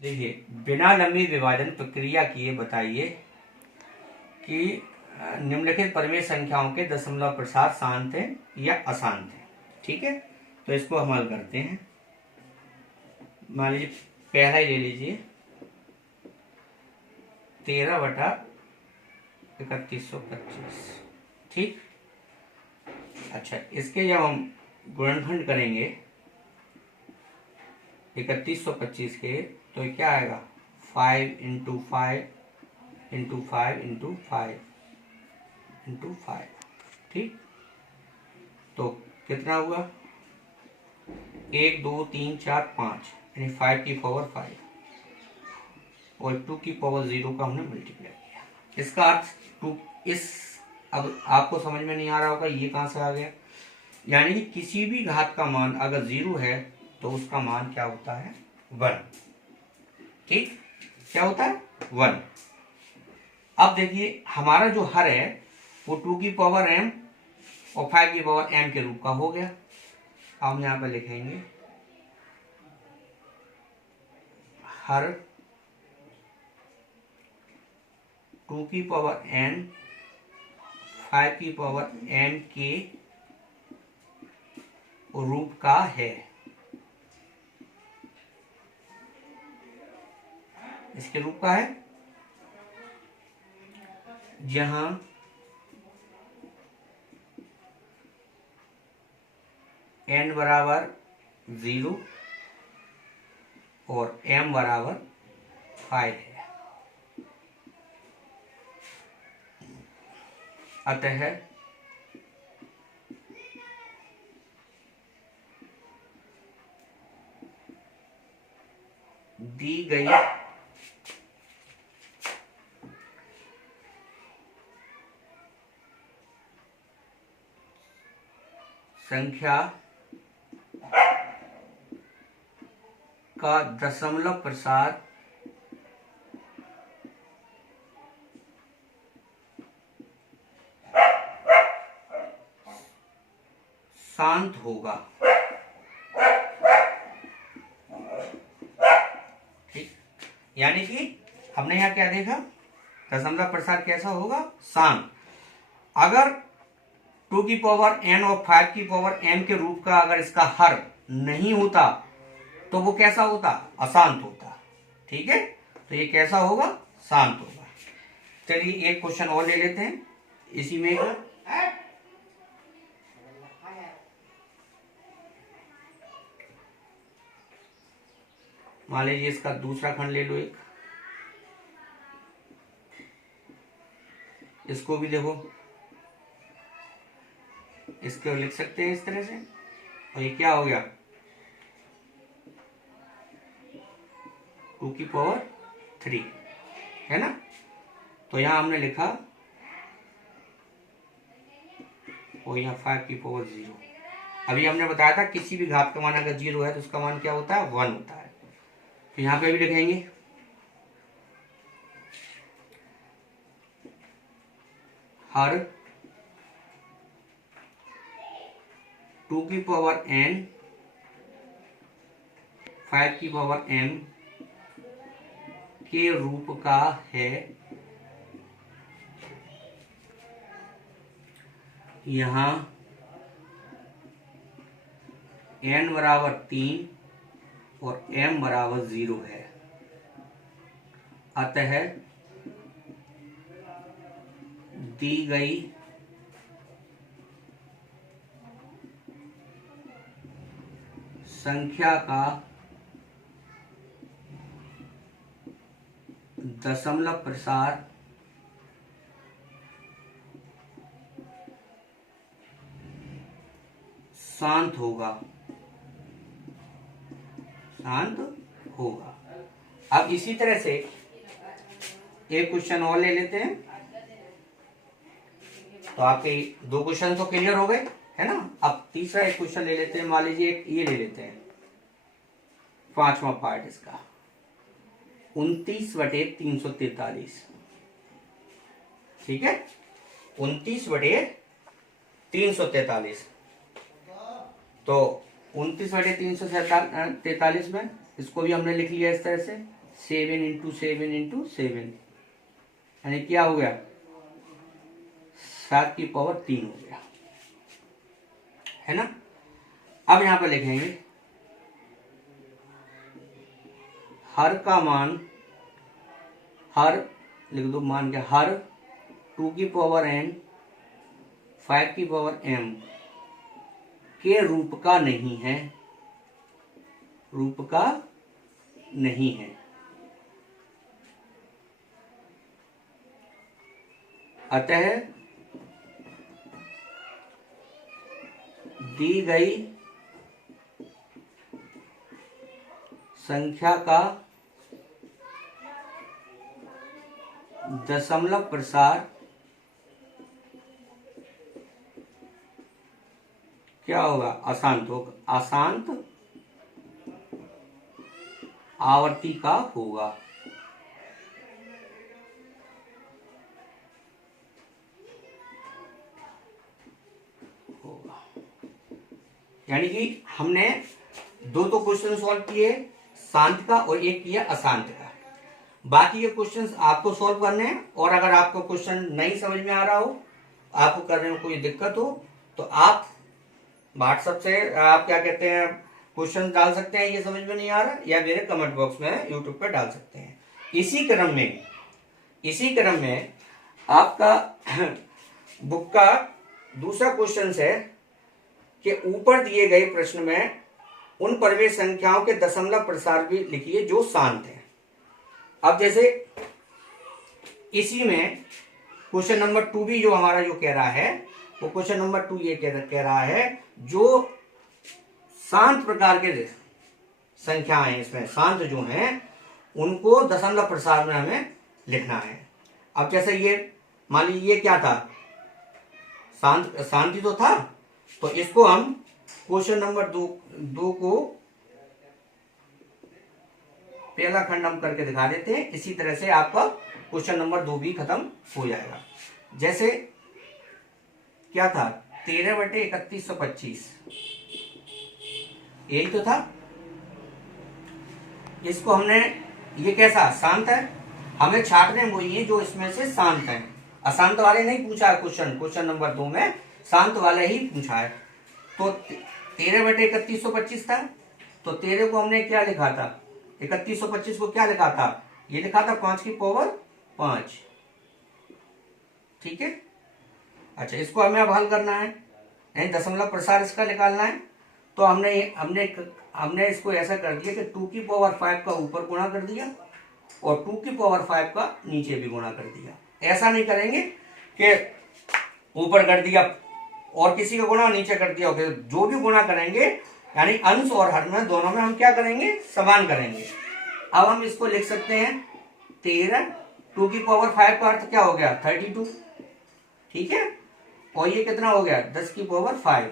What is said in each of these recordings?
देखिए, बिना लंबी विभाजन प्रक्रिया किए बताइए कि निम्नलिखित परिमेय संख्याओं के दशमलव प्रसार शांत है या अशांत है। ठीक है, तो इसको हम हल करते हैं। मान लीजिए पहला ही ले लीजिए 13/3125। ठीक, अच्छा, इसके जब हम गुणनखंड करेंगे 3125 के, तो क्या आएगा 5 × 5 × 5 × 5 × 5। ठीक, तो कितना हुआ 1 2 3 4 5, यानी 5 की पावर 5 और 2 की पावर 0 का हमने मल्टीप्लाई किया। इसका अर्थ अब आपको समझ में नहीं आ रहा होगा ये कहां से आ गया। यानी कि किसी भी घात का मान अगर 0 है तो उसका मान क्या होता है 1। ठीक, क्या होता है 1। अब देखिए हमारा जो हर है वो 2 की पावर m और 5 की पावर m के रूप का हो गया। अब हम यहां पर लिखेंगे हर 2 की पावर n 5 की पावर m के रूप का है। इसके रूप का है, जहां n बराबर 0 और m बराबर 5 है। अतः दी गई संख्या का दशमलव प्रसार शांत होगा। ठीक, यानी कि हमने यहां क्या देखा, दशमलव प्रसार कैसा होगा, शांत। अगर 2 की पावर n और 5 की पावर m के रूप का अगर इसका हर नहीं होता तो वो कैसा होता, अशांत होता। ठीक है, तो ये कैसा होगा, शांत होगा। चलिए एक क्वेश्चन और ले लेते हैं इसी में का। मान लीजिए इसका दूसरा खंड ले लो एक, इसको भी देखो, इसको लिख सकते हैं इस तरह से। और ये क्या हो गया 2 की पावर 3 है ना। तो यहां हमने लिखा और यहाँ 5 की पावर 0। अभी हमने बताया था किसी भी घात का मान अगर 0 है तो उसका मान क्या होता है 1 होता है। तो यहां पे भी लिखेंगे हर 2 की पावर n 5 की पावर m के रूप का है। यहां n बराबर 3 और m बराबर 0 है। अतः दी गई संख्या का दशमलव प्रसार शांत होगा, शांत होगा। अब इसी तरह से एक क्वेश्चन और ले लेते हैं। तो आपके 2 क्वेश्चन तो क्लियर हो गए है ना। अब तीसरा एक क्वेश्चन ले लेते हैं। मान लीजिए एक ये ले लेते हैं, 5वां पार्ट इसका 29/343। ठीक है, 29/343। तो 29/343 में इसको भी हमने लिख लिया इस तरह से 7 इंटू 7 इंटू 7, यानी क्या हो गया, 7 की पावर 3 हो गया, है ना। अब यहां पर लिखेंगे हर का मान, हर लिख दो, मान क्या, हर 2 की पावर n 5 की पावर m के रूप का नहीं है, रूप का नहीं है। अतः दी गई संख्या का दशमलव प्रसार क्या होगा, अशांत होगा, अशांत आवर्ती का होगा। यानी कि हमने दो तो क्वेश्चन सॉल्व किए, शांत का और एक किया अशांत का। बाकी के क्वेश्चंस आपको सॉल्व करने हैं, और अगर आपको क्वेश्चन नहीं समझ में आ रहा हो, आपको करने में कोई दिक्कत हो, तो आप व्हाट्सएप से आप क्या कहते हैं क्वेश्चन डाल सकते हैं, ये समझ में नहीं आ रहा, या मेरे कमेंट बॉक्स में यूट्यूब पे डाल सकते हैं। इसी क्रम में आपका बुक का दूसरा क्वेश्चन है कि ऊपर दिए गए प्रश्न में उन परिमेय संख्याओं के दशमलव प्रसार भी लिखिए जो शांत है। अब जैसे इसी में क्वेश्चन नंबर 2 भी जो हमारा जो कह रहा है, वो क्वेश्चन नंबर 2 ये कह रहा है जो शांत प्रकार के संख्याएं हैं, इसमें शांत जो हैं उनको दशमलव प्रसार में हमें लिखना है। अब जैसे ये मान लीजिए ये क्या था, शांति तो था, तो इसको हम क्वेश्चन नंबर 2 को पहला खंड हम करके दिखा देते हैं। इसी तरह से आपका क्वेश्चन नंबर 2 भी खत्म हो जाएगा। जैसे क्या था, 13/3125 यही तो था। इसको हमने, ये कैसा शांत है, हमें छाटने वही है जो इसमें से शांत है, अशांत वाले नहीं पूछा है। क्वेश्चन नंबर 2 में शांत वाले ही पूछा है। तो 13/3125 था, तो 13 को हमने क्या लिखा था, 3125 को क्या लिखा था, ये लिखा था 5 की पावर 5, ठीक है। अच्छा, इसको हमें अब हल करना है, यानी दशमलव प्रसार इसका निकालना है। तो हमने इसको ऐसा कर दिया कि 2 की पावर 5 का ऊपर गुणा कर दिया और 2 की पावर 5 का नीचे भी गुणा कर दिया। ऐसा नहीं करेंगे कि ऊपर कर दिया और किसी का गुणा नीचे कर दिया, जो भी गुणा करेंगे यानी अंश और हर में दोनों में हम क्या करेंगे, समान करेंगे। अब हम इसको लिख सकते हैं 13, 2 की पावर 5 का अर्थ क्या हो गया 32, ठीक है, और ये कितना हो गया 10 की पावर 5।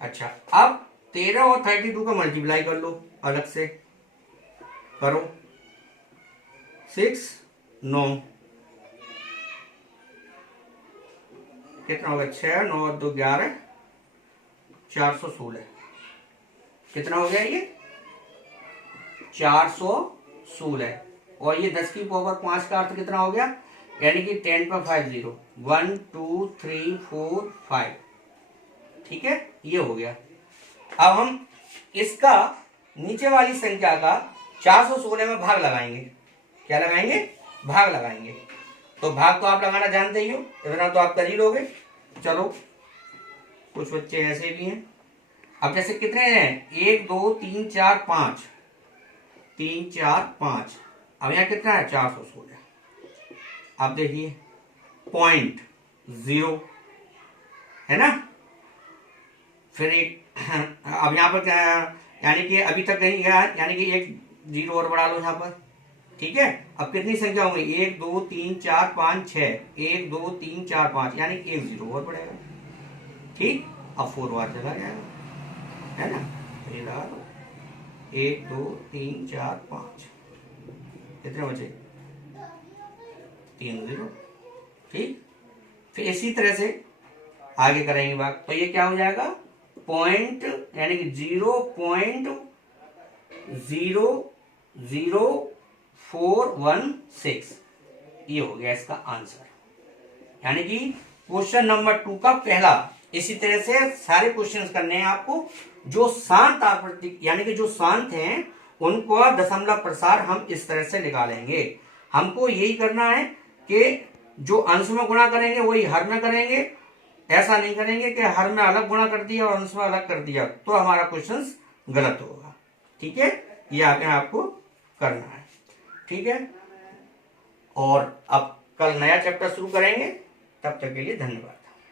अच्छा, अब 13 और 32 का मल्टीप्लाई कर लो, अलग से करो, 6 9 कितना होगा, 6 9 2 11 416, कितना हो गया ये 416। और ये 10 की पावर 5 का अर्थ कितना हो गया, यानी कि 10 पर 5 0, 1 2 3 4 5, ठीक है, ये हो गया। अब हम इसका नीचे वाली संख्या का 416 में भाग लगाएंगे। क्या लगाएंगे, भाग लगाएंगे। तो भाग तो आप लगाना जानते ही हो, इतना तो आप कर ही लोगे। चलो, कुछ बच्चे ऐसे भी हैं। अब जैसे कितने हैं, 1 2 3 4 5, 3 4 5, अब यहाँ कितना है 416। अब देखिए 0.0 है ना, फिर एक अब यहाँ पर क्या, यानी कि अभी तक कहीं गया, यानी कि एक 0 और बढ़ा लो यहाँ पर, ठीक है। अब कितनी संख्या होंगी, 1 2 3 4 5 6, 1 2 3 4 5, यानी कि एक 0 और बढ़ेगा, ठीक। अब 4 बार चला जाएगा, है ना, ये लगा दो, 1 2 3 4 5, कितने बचे 3 0, ठीक। फिर इसी तरह से आगे करेंगे बात, तो ये क्या हो जाएगा पॉइंट, यानी कि 0.0 00416, ये हो गया इसका आंसर। यानी कि क्वेश्चन नंबर 2 का पहला। इसी तरह से सारे क्वेश्चंस करने हैं आपको। जो शांत आकृति यानी कि जो शांत हैं उनको दशमलव प्रसार हम इस तरह से निकालेंगे। हमको यही करना है कि जो अंश में गुणा करेंगे वही हर में करेंगे। ऐसा नहीं करेंगे कि हर में अलग गुणा कर दिया और अंश में अलग कर दिया, तो हमारा क्वेश्चन गलत होगा। ठीक है, ये आगे आपको करना है। ठीक है, और अब कल नया चैप्टर शुरू करेंगे। तब तक के लिए धन्यवाद।